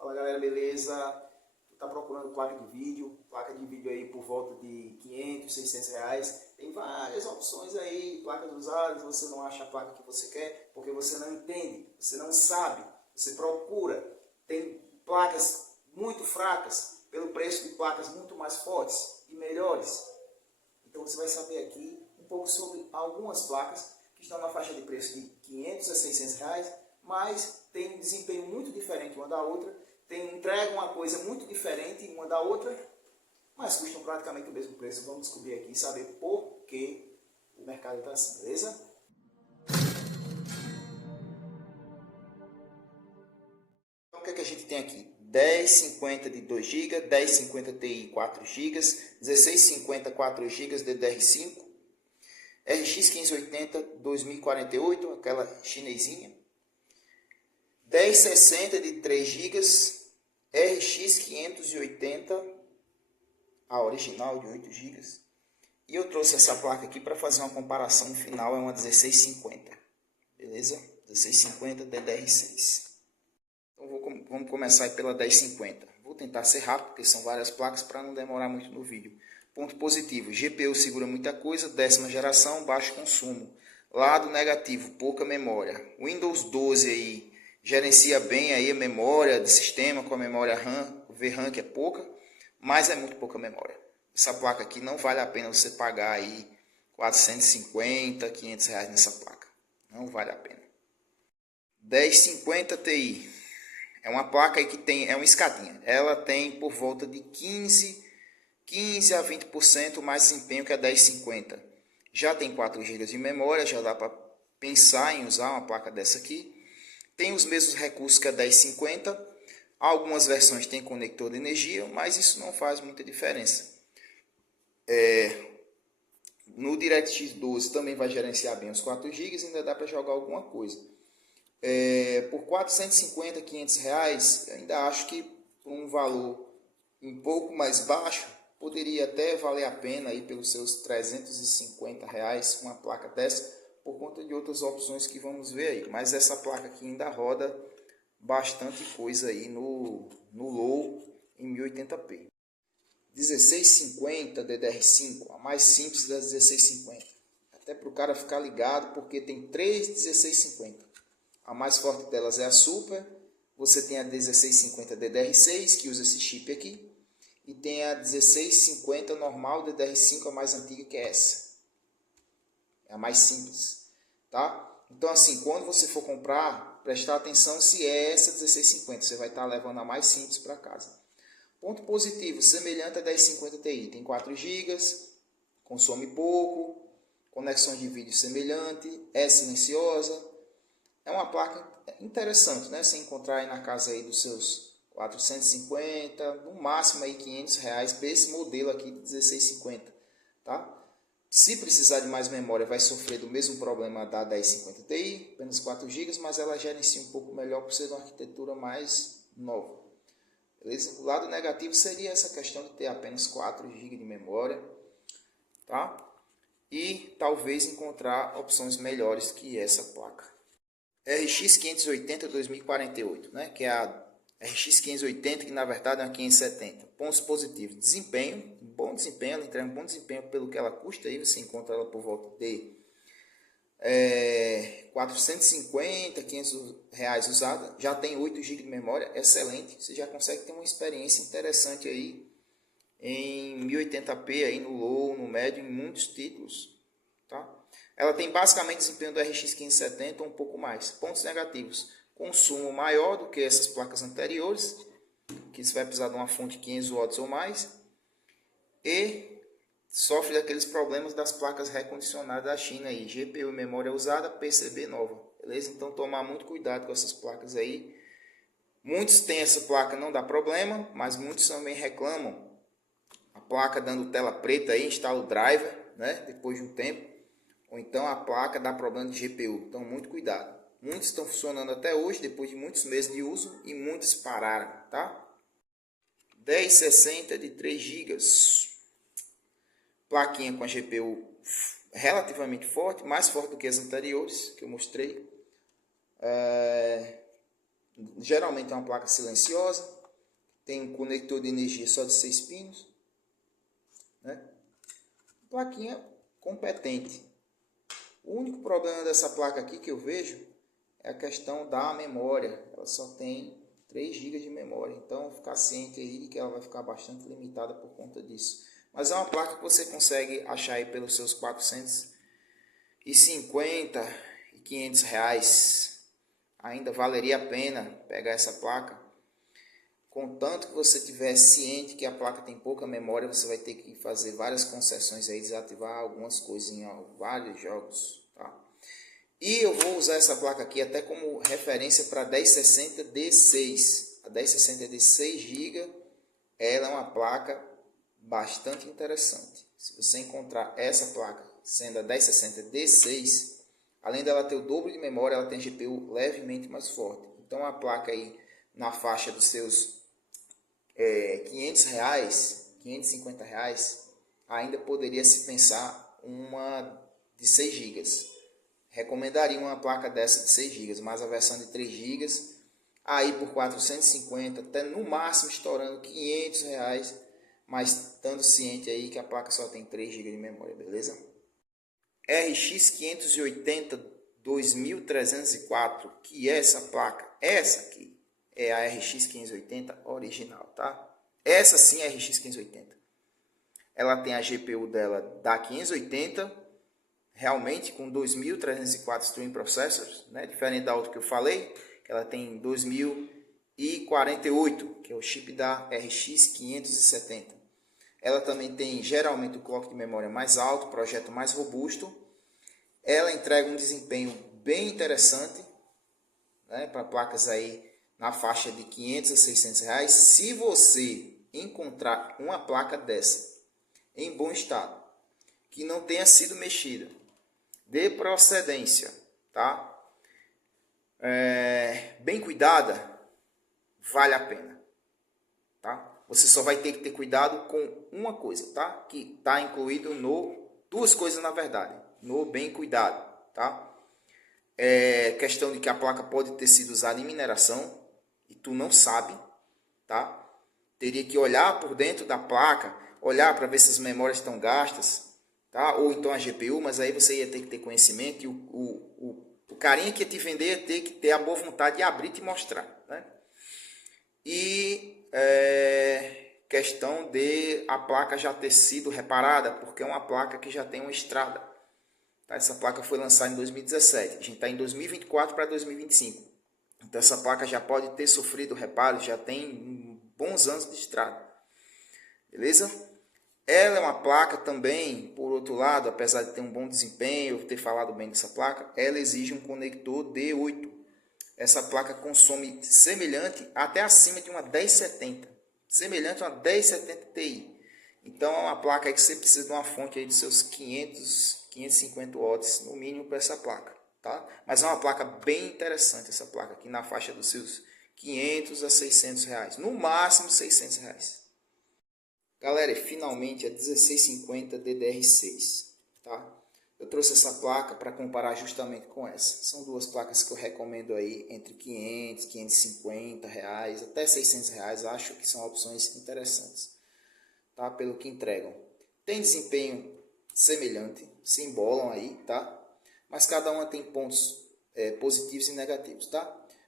Fala galera, beleza? Tu tá procurando placa de vídeo aí por volta de 500, 600 reais. Tem várias opções aí, placas usadas, você não acha a placa que você quer porque você não entende, você não sabe, você procura. Tem placas muito fracas pelo preço de placas muito mais fortes e melhores. Então você vai saber aqui um pouco sobre algumas placas que estão na faixa de preço de 500 a 600 reais, mas tem um desempenho muito diferente uma da outra, entregam uma coisa muito diferente uma da outra, mas custam praticamente o mesmo preço. Vamos descobrir aqui e saber por que o mercado está assim, beleza? Então o que é que a gente tem aqui? 1050 de 2 GB, 1050 Ti 4 GB, 1650 4 GB DDR5, RX 580 2048, aquela chinesinha, 1060 de 3 GB, RX 580, a original de 8 GB. E eu trouxe essa placa aqui para fazer uma comparação final, é uma 1650, beleza? 1650 DDR6. Então vamos começar aí pela 1050. Vou tentar ser rápido, porque são várias placas para não demorar muito no vídeo. Ponto positivo, GPU segura muita coisa, 10ª geração, baixo consumo. Lado negativo, pouca memória. Windows 12 aí gerencia bem aí a memória de sistema com a memória RAM, VRAM que é pouca, mas é muito pouca memória. Essa placa aqui não vale a pena você pagar aí 450, 500 reais nessa placa. Não vale a pena. 1050 Ti. É uma placa aí que é uma escadinha. Ela tem por volta de 15 a 20% mais desempenho que a 1050. Já tem 4 GB de memória, já dá para pensar em usar uma placa dessa aqui. Tem os mesmos recursos que a 1050. Algumas versões têm conector de energia, mas isso não faz muita diferença. No DirectX 12 também vai gerenciar bem os 4 GB e ainda dá para jogar alguma coisa. Por 450, 500 reais, eu ainda acho que por um valor um pouco mais baixo, poderia até valer a pena aí pelos seus 350 reais uma placa dessa, por conta de outras opções que vamos ver aí. Mas essa placa aqui ainda roda bastante coisa aí no low em 1080p. 1650 DDR5, a mais simples das 1650. Até para o cara ficar ligado, porque tem 3 1650. A mais forte delas é a Super. Você tem a 1650 DDR6, que usa esse chip aqui. E tem a 1650 normal DDR5, a mais antiga, que é essa. É a mais simples. Tá? Então, assim, quando você for comprar, prestar atenção se é essa 1650. Você vai estar levando a mais simples para casa. Ponto positivo, semelhante a 1050 Ti. Tem 4 GB, consome pouco, conexão de vídeo semelhante, é silenciosa. É uma placa interessante, né? Você encontrar aí na casa aí dos seus 450, no máximo aí 500 reais para esse modelo aqui de 1650, tá? Se precisar de mais memória, vai sofrer do mesmo problema da 1050 Ti, apenas 4 GB, mas ela gerencia um pouco melhor por ser de uma arquitetura mais nova. Beleza? O lado negativo seria essa questão de ter apenas 4 GB de memória, tá? E talvez encontrar opções melhores que essa placa. RX 580 2048, né? Que é a RX 580, que na verdade é uma 570. Pontos positivos: desempenho, bom desempenho, ela entrega um bom desempenho pelo que ela custa. Aí você encontra ela por volta de 450, 500 reais usada. Já tem 8 GB de memória, excelente. Você já consegue ter uma experiência interessante aí em 1080p, aí no low, no médio, em muitos títulos, tá? Ela tem basicamente desempenho do RX 570 ou um pouco mais. Pontos negativos: consumo maior do que essas placas anteriores, que você vai precisar de uma fonte de 500 watts ou mais, e sofre daqueles problemas das placas recondicionadas da China aí, GPU memória usada, PCB nova, beleza? Então tomar muito cuidado com essas placas aí. Muitos têm essa placa, não dá problema, mas muitos também reclamam a placa dando tela preta aí, instala o driver, né, depois de um tempo. Ou então a placa dá problema de GPU. Então muito cuidado. Muitos estão funcionando até hoje, depois de muitos meses de uso, e muitos pararam, tá? 1060 de 3 GB. Plaquinha com a GPU relativamente forte, mais forte do que as anteriores que eu mostrei. geralmente é uma placa silenciosa, tem um conector de energia só de 6 pinos, né? Plaquinha competente. O único problema dessa placa aqui que eu vejo é a questão da memória. Ela só tem 3 GB de memória, então ficar ciente aí de que ela vai ficar bastante limitada por conta disso. Mas é uma placa que você consegue achar aí pelos seus 450 e 500 reais. Ainda valeria a pena pegar essa placa. Contanto que você estiver ciente que a placa tem pouca memória, você vai ter que fazer várias concessões aí, desativar algumas coisas em vários jogos, tá? E eu vou usar essa placa aqui até como referência para a 1060 D6. A 1060 de 6 GB, ela é uma placa bastante interessante. Se você encontrar essa placa sendo a 1060 D6, além dela ter o dobro de memória, ela tem GPU levemente mais forte. Então a placa aí na faixa dos seus 500 reais, 550 reais, ainda poderia se pensar uma de 6 GB. Recomendaria uma placa dessa de 6 GB, mas a versão de 3 GB, aí por 450, até no máximo estourando 500 reais, mas estando ciente aí que a placa só tem 3 GB de memória, beleza? RX 580 2304, que é essa placa? Essa aqui é a RX 580 original, tá? Essa sim é a RX 580. Ela tem a GPU dela da 580, realmente com 2304 Stream Processors, né? Diferente da outra que eu falei, que ela tem 2048, que é o chip da RX 570. Ela também tem geralmente o clock de memória mais alto, projeto mais robusto. Ela entrega um desempenho bem interessante, né, para placas aí na faixa de 500 a 600 reais. Se você encontrar uma placa dessa em bom estado, que não tenha sido mexida, de procedência, tá? Bem cuidada, vale a pena, tá? Você só vai ter que ter cuidado com uma coisa, tá? Que está incluído duas coisas na verdade, no bem cuidado, tá? Questão de que a placa pode ter sido usada em mineração e tu não sabe, tá? Teria que olhar por dentro da placa, olhar para ver se as memórias estão gastas, tá? Ou então a GPU, mas aí você ia ter que ter conhecimento e o carinha que ia te vender ia ter que ter a boa vontade de abrir e te mostrar, né? E questão de a placa já ter sido reparada, porque é uma placa que já tem uma estrada. Tá? Essa placa foi lançada em 2017, a gente está em 2024 para 2025. Então essa placa já pode ter sofrido reparos, já tem bons anos de estrada. Beleza? Ela é uma placa também, por outro lado, apesar de ter um bom desempenho, eu ter falado bem dessa placa, ela exige um conector D8. Essa placa consome semelhante até acima de uma 1070. Semelhante a uma 1070 Ti. Então é uma placa aí que você precisa de uma fonte aí de seus 550 watts no mínimo para essa placa, tá? Mas é uma placa bem interessante essa placa aqui na faixa dos seus 500 a 600 reais, no máximo 600 reais. Galera, finalmente a 1650 DDR6, tá? Eu trouxe essa placa para comparar justamente com essa. São duas placas que eu recomendo aí entre 500, 550 reais até 600 reais. Acho que são opções interessantes, tá? Pelo que entregam. Tem desempenho semelhante, se embolam aí, tá? Mas cada uma tem pontos positivos e negativos, tá?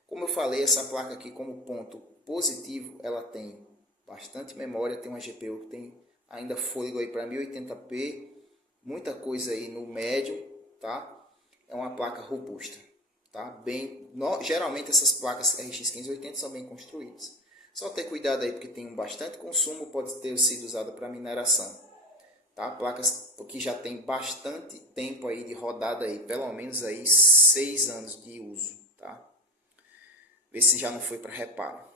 Como eu falei, essa placa aqui como ponto positivo, ela tem bastante memória, tem uma GPU que tem ainda fôlego aí para 1080p, muita coisa aí no médio, tá? É uma placa robusta, tá? Geralmente essas placas RX 580 são bem construídas. Só ter cuidado aí porque tem bastante consumo, pode ter sido usada para mineração, tá? Placas que já tem bastante tempo aí de rodada aí, pelo menos aí 6 anos de uso, tá? Vê se já não foi para reparo.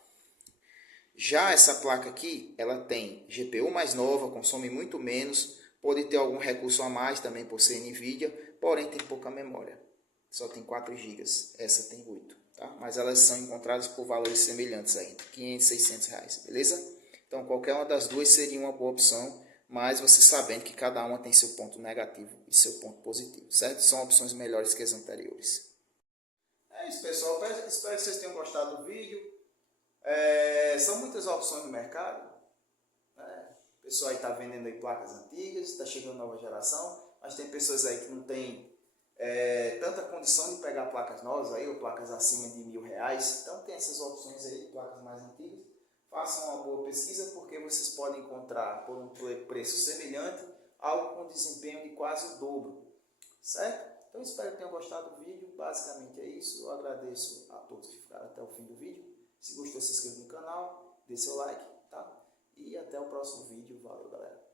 Já essa placa aqui, ela tem GPU mais nova, consome muito menos, pode ter algum recurso a mais também por ser NVIDIA, porém tem pouca memória. Só tem 4 GB, essa tem 8, tá? Mas elas são encontradas por valores semelhantes aí, entre 500 e 600 reais, beleza? Então qualquer uma das duas seria uma boa opção, mas você sabendo que cada uma tem seu ponto negativo e seu ponto positivo, certo? São opções melhores que as anteriores. É isso, pessoal. Espero que vocês tenham gostado do vídeo. São muitas opções no mercado, né? O pessoal aí está vendendo aí placas antigas, está chegando nova geração, mas tem pessoas aí que não tem tanta condição de pegar placas novas aí, ou placas acima de R$1.000. Então tem essas opções aí de placas mais antigas. Façam uma boa pesquisa, porque vocês podem encontrar por um preço semelhante algo com desempenho de quase o dobro, certo? Então espero que tenham gostado do vídeo. Basicamente é isso. Eu agradeço a todos que ficaram até o fim do vídeo. Se gostou, se inscreva no canal, dê seu like, tá? E até o próximo vídeo. Valeu, galera!